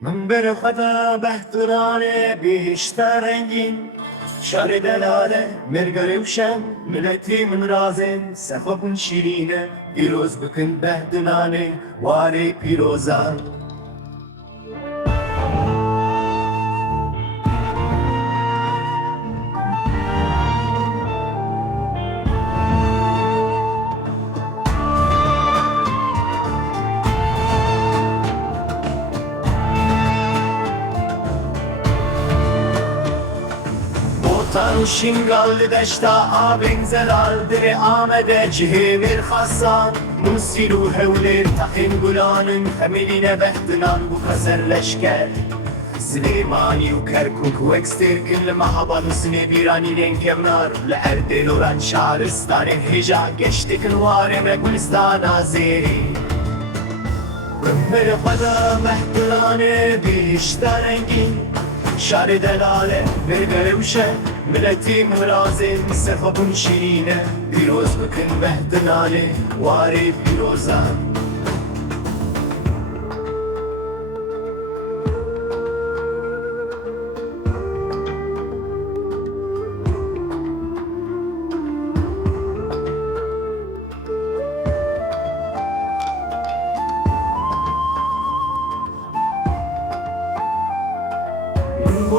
من برخدا بهترانه بیشتر رنگین شار دلاله مرگره وشم ملتی من رازن سخبون شیرینه پیروز بکن بهدنانه واره پیروزان Tan şingal deşta abin zelal diri amede cihemir khassan Musiru hevlir tahin gulanın hemiline behdinan bu kazer leşker Süleymani u Kerkuk ve ekstirkin lemahabalı sinebirani lenkevnar Leerdil uran şaristan hija geçtikin vareme gulistan azeri Rımbir qada mehdilane bişta rengin شار دلاله برگره وشه ملتی مرازه سخبون شیرینه پیروز بکن بهدنانه واری پیروزان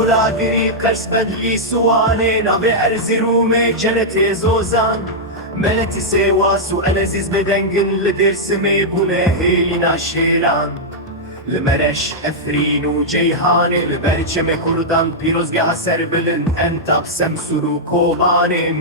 بلادری قرص بدلی سوانه نبی ارز رومه جنت زوزان ملتی سواس و العزیز بدنگن لدرسمه بونه هیلینا شیران لمرش افرین و جیهان لبرچم کردان پیروزگاه سر بلن انتاب سمسور و کوبانه